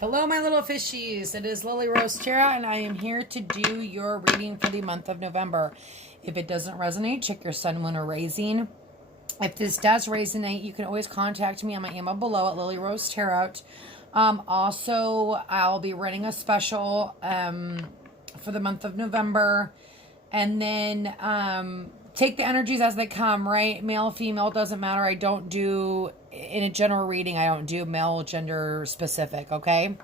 Hello, my little fishies. It is Lily Rose Tarot, and I am here to do your reading for the month of November. If it doesn't resonate, check your sun, moon, or rising. If this does resonate, you can always contact me on my email below at Lily Rose Tarot. Also, I'll be running a special for the month of November, and then take the energies as they come, right? Male, female, doesn't matter. I don't do, in a general reading, I don't do male gender specific, okay?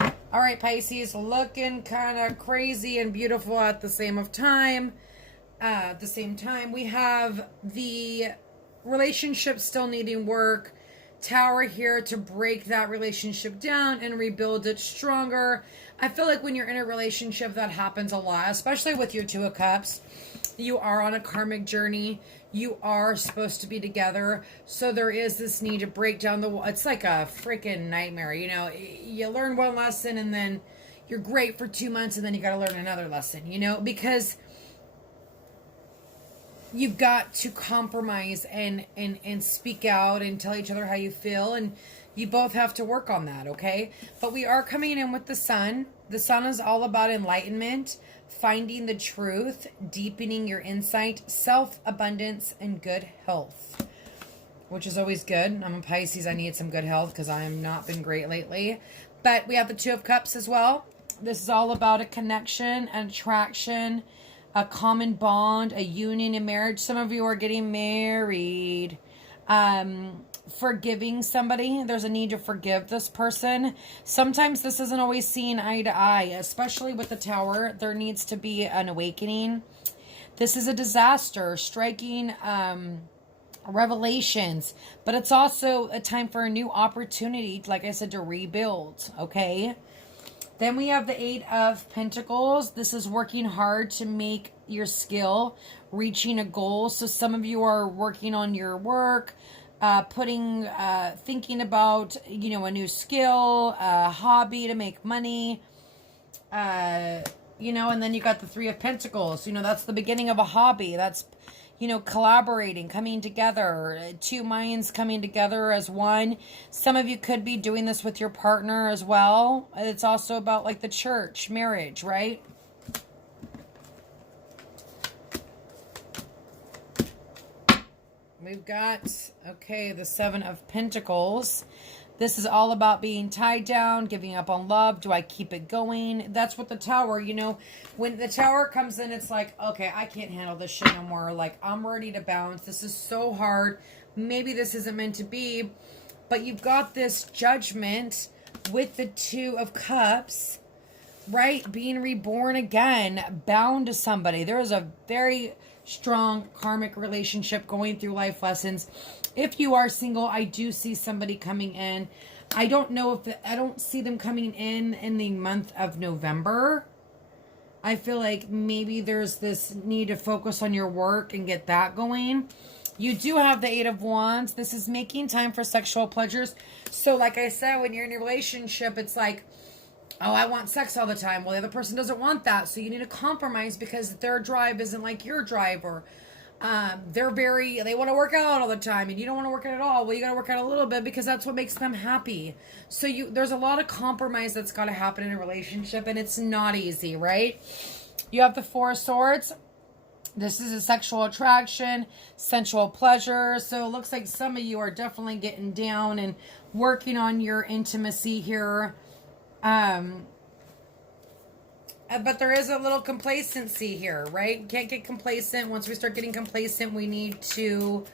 All right, Pisces, looking kind of crazy and beautiful at the same time. We have the relationship still needing work. Tower here to break that relationship down and rebuild it stronger. I feel like when you're in a relationship, that happens a lot, especially with your Two of Cups. You are on a karmic journey. You are supposed to be together. So there is this need to break down the wall. It's like a freaking nightmare. You know, you learn one lesson and then you're great for 2 months and then you got to learn another lesson, you know, because you've got to compromise and speak out and tell each other how you feel, and you both have to work on that, okay? But we are coming in with the sun. The sun is all about enlightenment, finding the truth, deepening your insight, self-abundance, and good health, which is always good. I'm a Pisces. I need some good health because I have not been great lately. But we have the Two of Cups as well. This is all about a connection, an attraction, a common bond, a union in marriage. Some of you are getting married. Forgiving somebody. There's a need to forgive this person. Sometimes this isn't always seen eye to eye, especially with the Tower. There needs to be an awakening. This is a disaster, striking revelations, but it's also a time for a new opportunity, like I said, to rebuild, okay? Then we have the Eight of Pentacles. This is working hard to make your skill, reaching a goal. So some of you are working on your work, thinking about, you know, a new skill, a hobby to make money, you know, and then you got the Three of Pentacles. You know, that's the beginning of a hobby. That's, you know, collaborating, coming together, two minds coming together as one. Some of you could be doing this with your partner as well. It's also about like the church, marriage, right? We've got, okay, the Seven of Pentacles. This is all about being tied down, giving up on love. Do I keep it going? That's what the Tower, you know, when the Tower comes in, it's like, okay, I can't handle this shit no more. Like, I'm ready to bounce. This is so hard. Maybe this isn't meant to be. But you've got this Judgment with the Two of Cups, right? Being reborn again, bound to somebody. There is a very strong karmic relationship going through life lessons. If you are single, I do see somebody coming in. I don't know if I don't see them coming in the month of November. I feel like maybe there's this need to focus on your work and get that going. You do have the Eight of Wands. This is making time for sexual pleasures. So like I said, when you're in a relationship, it's like, oh, I want sex all the time. Well, the other person doesn't want that. So you need to compromise because their drive isn't like your drive, or they want to work out all the time and you don't want to work out at all. Well, you got to work out a little bit because that's what makes them happy. So there's a lot of compromise that's got to happen in a relationship, and it's not easy, right? You have the Four of Swords. This is a sexual attraction, sensual pleasure. So it looks like some of you are definitely getting down and working on your intimacy here. But there is a little complacency here, right? We can't get complacent. Once we start getting complacent, we need to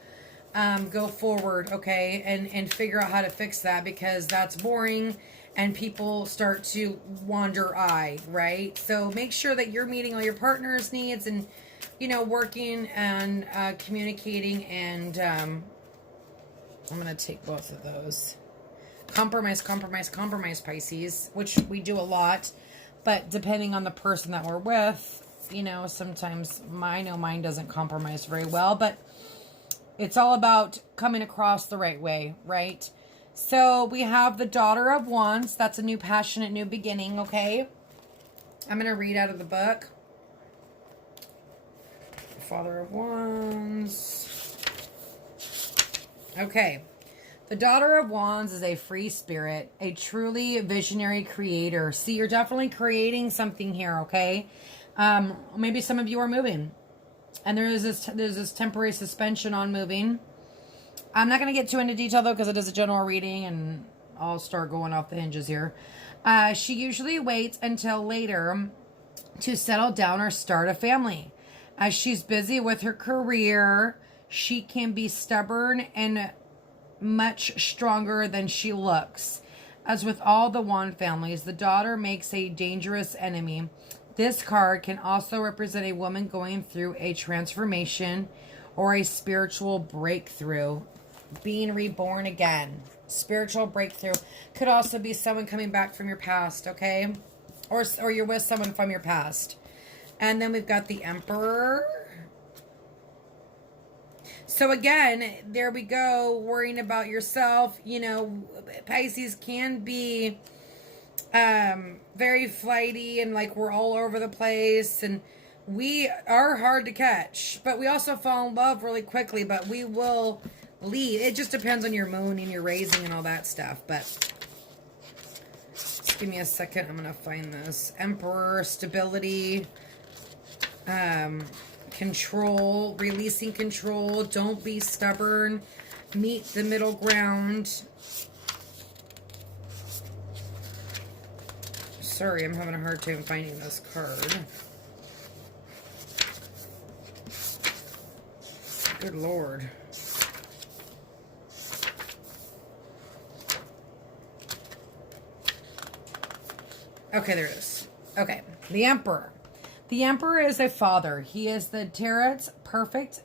go forward, okay? And figure out how to fix that, because that's boring and people start to wander eye, right? So make sure that you're meeting all your partner's needs and, you know, working and communicating. And I'm going to take both of those. Compromise, Pisces, which we do a lot. But depending on the person that we're with, you know, sometimes I know mine doesn't compromise very well. But it's all about coming across the right way, right? So we have the Daughter of Wands. That's a new passionate new beginning, okay? I'm going to read out of the book. Father of Wands. Okay. The Daughter of Wands is a free spirit, a truly visionary creator. See, you're definitely creating something here, okay? Maybe some of you are moving. And there's this temporary suspension on moving. I'm not going to get too into detail, though, because it is a general reading, and I'll start going off the hinges here. She usually waits until later to settle down or start a family. As she's busy with her career, she can be stubborn and much stronger than she looks. As with all the Wand families, the daughter makes a dangerous enemy. This card can also represent a woman going through a transformation or a spiritual breakthrough, being reborn again. Spiritual breakthrough could also be someone coming back from your past, okay? Or you're with someone from your past. And then we've got the Emperor. So again, there we go, worrying about yourself. You know, Pisces can be very flighty and like we're all over the place, and we are hard to catch, but we also fall in love really quickly, but we will lead. It just depends on your moon and your raising and all that stuff. But just give me a second. I'm going to find this. Emperor, stability, control, releasing control. Don't be stubborn. Meet the middle ground. Sorry, I'm having a hard time finding this card. Good Lord. Okay, there it is. Okay, the Emperor. The Emperor is a father. He is the tarot's perfect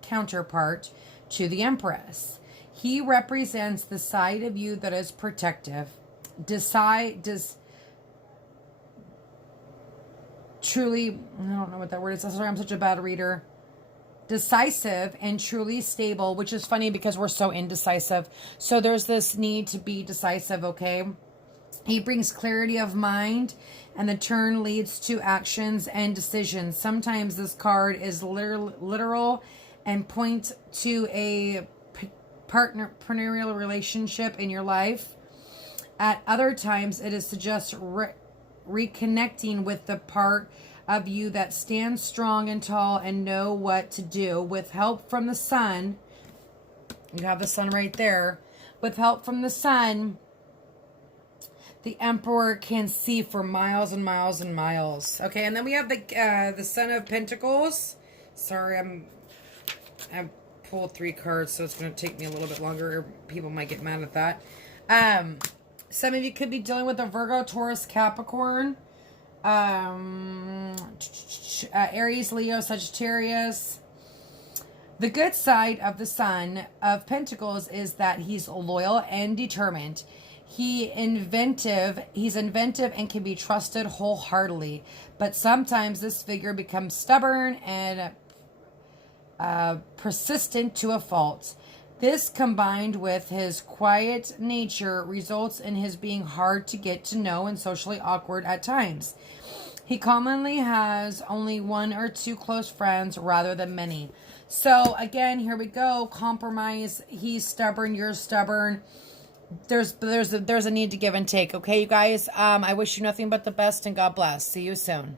counterpart to the Empress. He represents the side of you that is protective, truly, I don't know what that word is. Sorry, I'm such a bad reader. Decisive and truly stable, which is funny because we're so indecisive. So there's this need to be decisive, okay? He brings clarity of mind, and the turn leads to actions and decisions. Sometimes this card is literal and points to a partnerial relationship in your life. At other times, it is to just reconnecting with the part of you that stands strong and tall and know what to do. With help from the sun, you have the sun right there. With help from the sun, the Emperor can see for miles and miles and miles. Okay, and then we have the Son of Pentacles. Sorry, I've pulled 3 cards, so it's going to take me a little bit longer. People might get mad at that. Some of you could be dealing with a Virgo, Taurus, Capricorn, Aries, Leo, Sagittarius. The good side of the Son of Pentacles is that he's loyal and determined. He's inventive and can be trusted wholeheartedly. But sometimes this figure becomes stubborn and persistent to a fault. This, combined with his quiet nature, results in his being hard to get to know and socially awkward at times. He commonly has only 1 or 2 close friends rather than many. So again, here we go. Compromise. He's stubborn. You're stubborn. There's a need to give and take. Okay, you guys. I wish you nothing but the best, and God bless. See you soon.